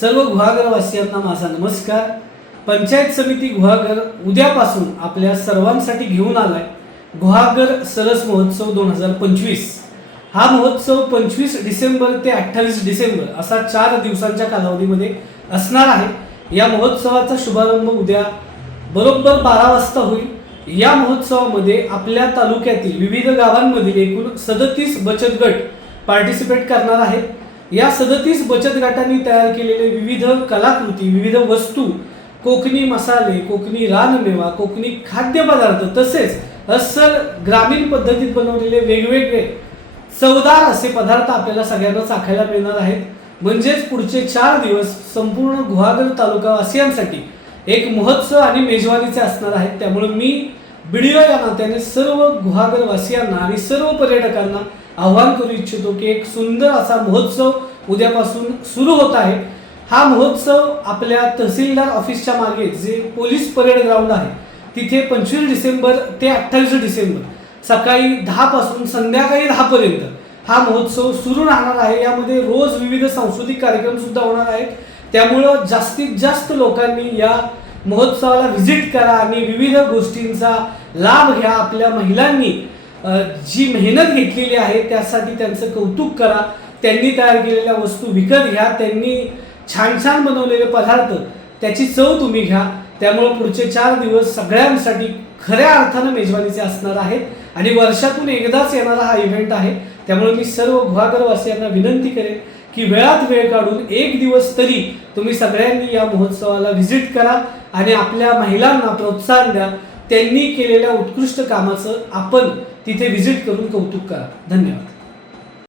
सर्व गुहागरवासियांना माझा नमस्कार। पंचायत समिती गुहागर उद्यापासून आपल्या सर्वांसाठी घेऊन आलाय गुहागर सरस महोत्सव 2025। हा महोत्सव 25 डिसेंबर ते 28 डिसेंबर असा 4 दिवसांच्या कालावधीमध्ये असणार आहे। या महोत्सवाचा शुभारंभ उद्या बरोबर 12 वाजता होईल। या महोत्सवामध्ये आपल्या तालुक्यातील विविध गावांमधील एकूण 37 बचत गट पार्टिसिपेट करणार आहेत। या 37 बचत गटांनी तयार केलेले विविध कलाकृती, विविध वस्तू, कोकणी मसाले, कोकणी रानमेवा, कोकणी खाद्यपदार्थ तसेच अस्सल ग्रामीण पद्धतीत बनवलेले वेगवेगळे चवदार असे पदार्थ आपल्याला सगळ्यांना चाखायला मिळणार आहेत। म्हणजेच पुढचे 4 दिवस संपूर्ण गुहागर तालुकावासियांसाठी एक महोत्सव आणि मेजवानीचे असणार आहेत। त्यामुळे मी व्हिडिओ या नात्याने सर्व गुहागरवासियांना आणि सर्व पर्यटकांना आवाहन करू इच्छितो की एक सुंदर असा महोत्सव उद्यापासून सुरू होत आहे। हा महोत्सव आपल्या तहसीलदार ऑफिसच्या मागे जे पोलीस परेड ग्राउंड आहे तिथे 25 डिसेंबर ते 28 डिसेंबर सकाळी 10 पासून संध्याकाळी 10 पर्यंत हा महोत्सव सुरू राहणार आहे। यामध्ये रोज विविध सांस्कृतिक कार्यक्रम सुद्धा होणार आहेत। त्यामुळे जास्तीत जास्त लोकांनी या महोत्सवाला व्हिजिट करा आणि विविध गोष्टींचा लाभ घ्या। आपल्या महिलांनी जी मेहनत घेतलेली आहे त्यासाठी त्यांचं कौतुक करा। त्यांनी तयार केलेल्या वस्तू विकत घ्या, त्यांनी छान छान बनवलेले पदार्थ त्याची चव तुम्ही घ्या। त्यामुळे पुढचे 4 दिवस सगळ्यांसाठी खऱ्या अर्थाने मेजवानीचे असणार आहेत आणि वर्षातून एकदाच येणारा हा इव्हेंट आहे। त्यामुळे मी सर्व गुहागरवासियांना विनंती करेन की वेळात वेळ काढून एक दिवस तरी तुम्ही सगळ्यांनी या महोत्सवाला व्हिजिट करा आणि आपल्या महिलांना प्रोत्साहन द्या। त्यांनी केलेल्या उत्कृष्ट कामाचं आपण तिथे व्हिजिट करून कौतुक करा। धन्यवाद।